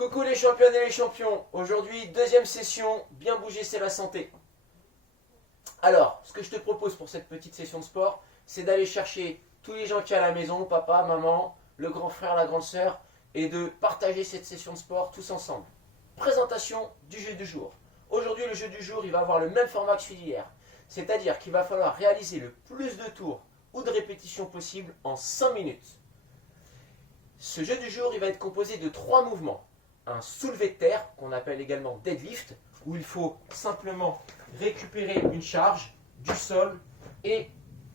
Coucou les championnes et les champions. Aujourd'hui, deuxième session, bien bouger c'est la santé. Alors, ce que je te propose pour cette petite session de sport, c'est d'aller chercher tous les gens qui sont à la maison, papa, maman, le grand frère, la grande sœur, et de partager cette session de sport tous ensemble. Présentation du jeu du jour. Aujourd'hui, le jeu du jour, il va avoir le même format que celui d'hier. C'est-à-dire qu'il va falloir réaliser le plus de tours ou de répétitions possible en 5 minutes. Ce jeu du jour, il va être composé de 3 mouvements. Un soulevé de terre, qu'on appelle également deadlift, où il faut simplement récupérer une charge du sol et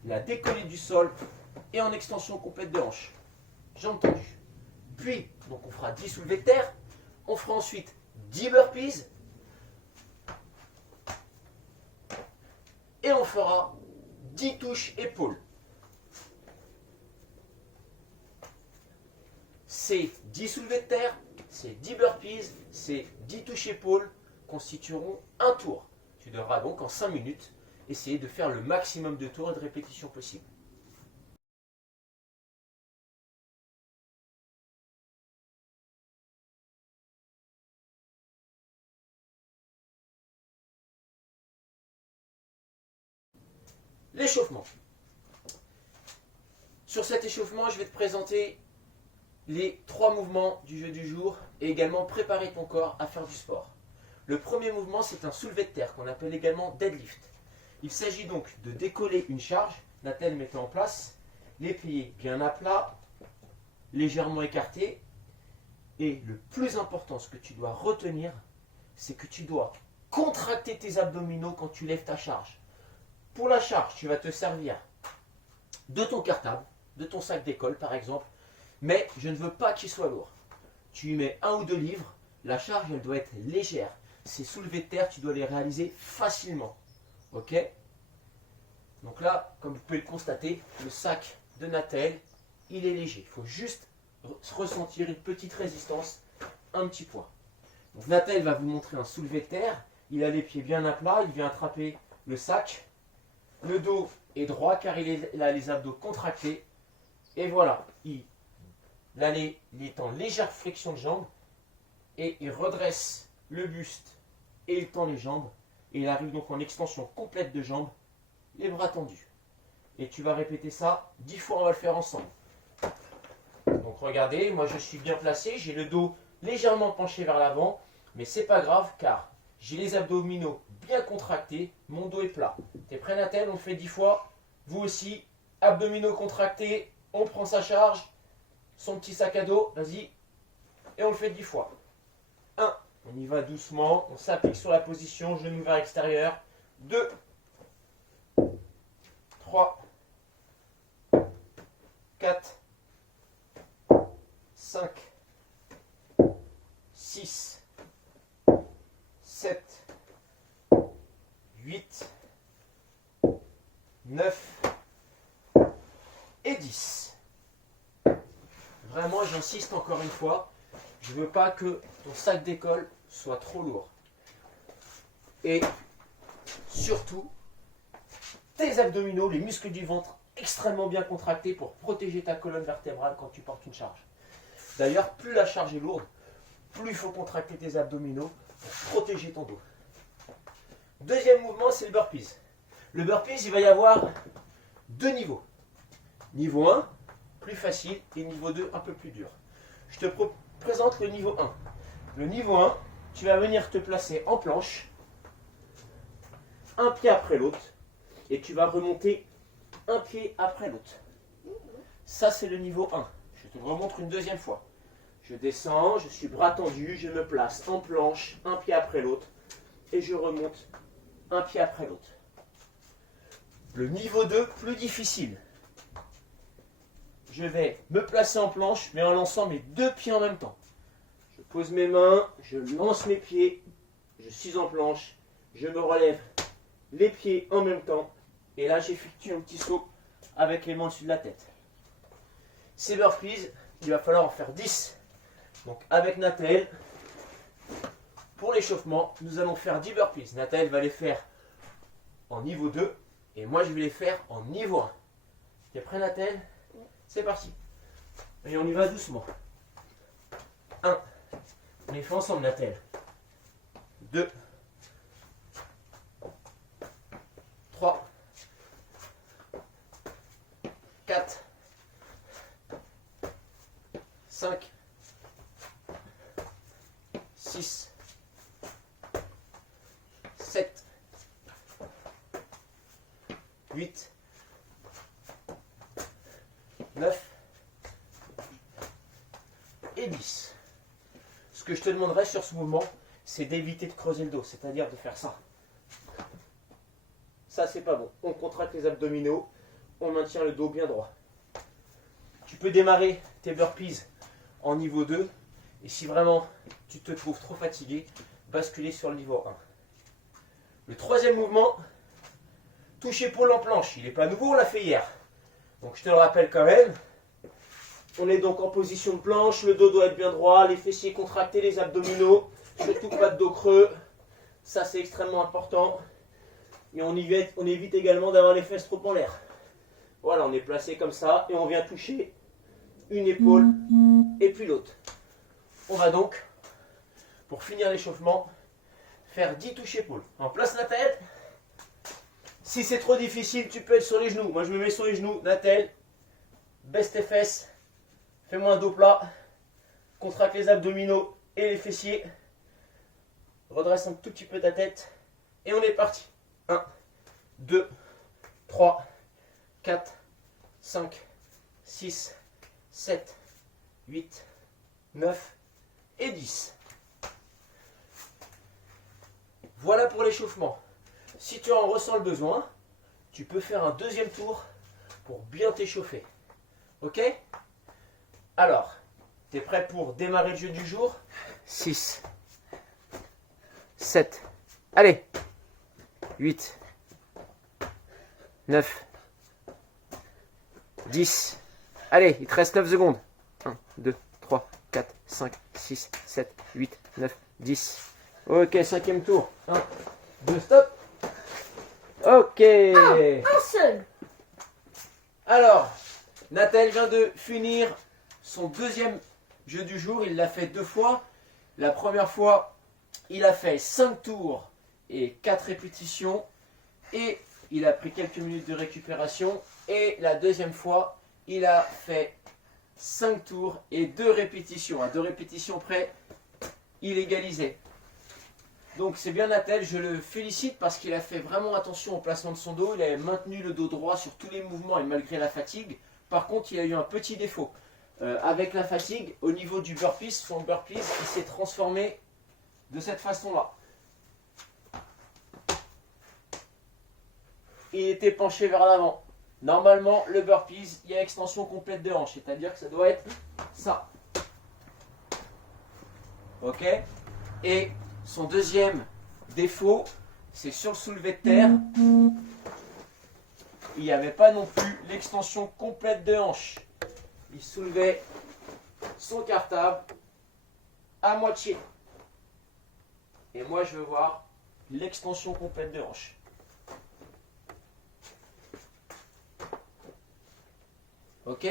la décoller du sol et en extension complète de hanche. Jambes tendues. Puis, donc on fera 10 soulevés de terre, on fera ensuite 10 burpees et on fera 10 touches épaules. Ces 10 soulevés de terre, ces 10 burpees, ces 10 touches épaules constitueront un tour. Tu devras donc en 5 minutes essayer de faire le maximum de tours et de répétitions possibles. L'échauffement. Sur cet échauffement, je vais te présenter les 3 mouvements du jeu du jour et également préparer ton corps à faire du sport. Le premier mouvement, c'est un soulevé de terre qu'on appelle également deadlift. Il s'agit donc de décoller une charge, Nathel mettait en place, les pieds bien à plat, légèrement écartés. Et le plus important, ce que tu dois retenir, c'est que tu dois contracter tes abdominaux quand tu lèves ta charge. Pour la charge, tu vas te servir de ton cartable, de ton sac d'école par exemple, mais je ne veux pas qu'il soit lourd. Tu y mets 1 ou 2 livres, la charge elle doit être légère. Ces soulevés de terre, tu dois les réaliser facilement. Ok? Donc là, comme vous pouvez le constater, le sac de Nathel, il est léger. Il faut juste ressentir une petite résistance, un petit poids. Donc Nathel va vous montrer un soulevé de terre. Il a les pieds bien à plat, il vient attraper le sac. Le dos est droit car il a les abdos contractés. Et voilà, il est en légère flexion de jambes. Et il redresse le buste et il tend les jambes. Et il arrive donc en extension complète de jambes, les bras tendus. Et tu vas répéter ça 10 fois, on va le faire ensemble. Donc regardez, moi je suis bien placé, j'ai le dos légèrement penché vers l'avant, mais c'est pas grave car j'ai les abdominaux bien contractés, mon dos est plat. T'es prêt Nathel? On le fait 10 fois. Vous aussi, abdominaux contractés, on prend sa charge, son petit sac à dos, vas-y, et on le fait 10 fois. 1, on y va doucement, on s'applique sur la position, genou vers l'extérieur. 2, 3, 4, 5, 6, 7, 8, 9 et 10. Vraiment, j'insiste encore une fois, je ne veux pas que ton sac d'école soit trop lourd. Et surtout, tes abdominaux, les muscles du ventre extrêmement bien contractés pour protéger ta colonne vertébrale quand tu portes une charge. D'ailleurs, plus la charge est lourde, plus il faut contracter tes abdominaux pour protéger ton dos. Deuxième mouvement, c'est le burpees. Le burpees, il va y avoir 2 niveaux. Niveau 1, plus facile, et niveau 2, un peu plus dur. Je te présente le niveau 1. Le niveau 1, tu vas venir te placer en planche, un pied après l'autre, et tu vas remonter un pied après l'autre. Ça, c'est le niveau 1. Je te le remontre une deuxième fois. Je descends, je suis bras tendu, je me place en planche, un pied après l'autre, et je remonte un pied après l'autre. Le niveau 2, plus difficile. Je vais me placer en planche, mais en lançant mes 2 pieds en même temps. Je pose mes mains, je lance mes pieds, je suis en planche, je me relève les pieds en même temps, et là j'effectue un petit saut avec les mains au-dessus de la tête. Ces burpees, il va falloir en faire 10. Donc avec Nathel, pour l'échauffement, nous allons faire 10 burpees. Nathel va les faire en niveau 2, et moi je vais les faire en niveau 1. T'es prêt Nathel? C'est parti. Et on y va doucement. 1, les fait ensemble, Nathel. 2, 3, 4, 5, 6, 7, 8, 9 et 10. Ce que je te demanderai sur ce mouvement, c'est d'éviter de creuser le dos, c'est-à-dire de faire ça. Ça, c'est pas bon. On contracte les abdominaux, on maintient le dos bien droit. Tu peux démarrer tes burpees en niveau 2, et si vraiment tu te trouves trop fatigué, basculer sur le niveau 1. Le troisième mouvement, touche épaule en planche. Il n'est pas nouveau, on l'a fait hier. Donc je te le rappelle quand même. On est donc en position de planche, le dos doit être bien droit, les fessiers contractés, les abdominaux, surtout pas de dos creux. Ça, c'est extrêmement important. Et on évite également d'avoir les fesses trop en l'air. Voilà, on est placé comme ça et on vient toucher une épaule et puis l'autre. On va donc, pour finir l'échauffement, faire 10 touches épaules. En place, Nathel. Si c'est trop difficile, tu peux être sur les genoux. Moi, je me mets sur les genoux. Nathel, baisse tes fesses. Fais-moi un dos plat. Contracte les abdominaux et les fessiers. Redresse un tout petit peu ta tête. Et on est parti. 1, 2, 3, 4, 5, 6, 7, 8, 9 et 10. Voilà pour l'échauffement. Si tu en ressens le besoin, tu peux faire un deuxième tour pour bien t'échauffer. Ok? Alors, tu es prêt pour démarrer le jeu du jour? 6, 7, allez, 8, 9, 10. Allez, il te reste 9 secondes. 1, 2, 3, 4, 5, 6, 7, 8, 9, 10. Ok, cinquième tour. 1, 2, stop. Ok. Un seul. Alors, Nathel vient de finir son deuxième jeu du jour. Il l'a fait 2 fois. La première fois, il a fait 5 tours et 4 répétitions. Et il a pris quelques minutes de récupération. Et la deuxième fois, il a fait 5 tours et 2 répétitions. À 2 répétitions près, il égalisait. Donc c'est bien Nathel, je le félicite parce qu'il a fait vraiment attention au placement de son dos. Il a maintenu le dos droit sur tous les mouvements et malgré la fatigue. Par contre, il a eu un petit défaut. Avec la fatigue, au niveau du burpees, son burpees, il s'est transformé de cette façon-là. Il était penché vers l'avant. Normalement, le burpees, il y a extension complète de hanche, c'est-à-dire que ça doit être ça. Ok? Et son deuxième défaut, c'est sur le soulevé de terre. Il n'y avait pas non plus l'extension complète de hanche. Il soulevait son cartable à moitié. Et moi, je veux voir l'extension complète de hanche. Ok?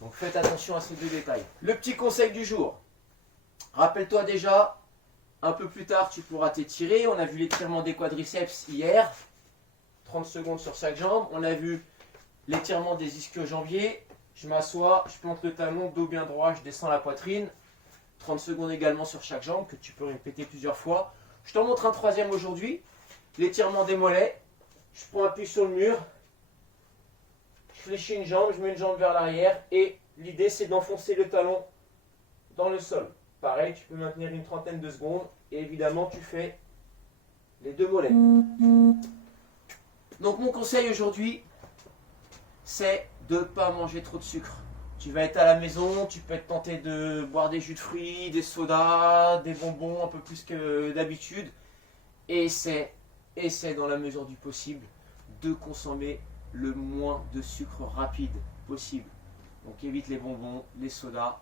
Donc faites attention à ces deux détails. Le petit conseil du jour. Rappelle-toi déjà, un peu plus tard, tu pourras t'étirer. On a vu l'étirement des quadriceps hier. 30 secondes sur chaque jambe. On a vu l'étirement des ischio-jambiers. Je m'assois, je plante le talon, dos bien droit, je descends la poitrine. 30 secondes également sur chaque jambe, que tu peux répéter plusieurs fois. Je t'en montre un troisième aujourd'hui. L'étirement des mollets. Je prends appui sur le mur. Je fléchis une jambe, je mets une jambe vers l'arrière. Et l'idée, c'est d'enfoncer le talon dans le sol. Pareil, tu peux maintenir une trentaine de secondes. Et évidemment, tu fais les deux mollets. Donc mon conseil aujourd'hui, c'est de ne pas manger trop de sucre. Tu vas être à la maison, tu peux être tenté de boire des jus de fruits, des sodas, des bonbons un peu plus que d'habitude. Et essaie dans la mesure du possible de consommer le moins de sucre rapide possible. Donc évite les bonbons, les sodas,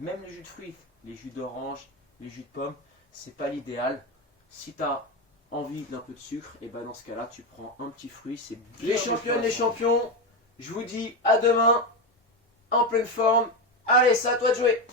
même les jus de fruits, les jus d'orange, les jus de pomme, c'est pas l'idéal. Si tu as envie d'un peu de sucre, et ben dans ce cas-là, tu prends un petit fruit, c'est bien. Les championnes, les champions, je vous dis à demain, en pleine forme. Allez, c'est à toi de jouer.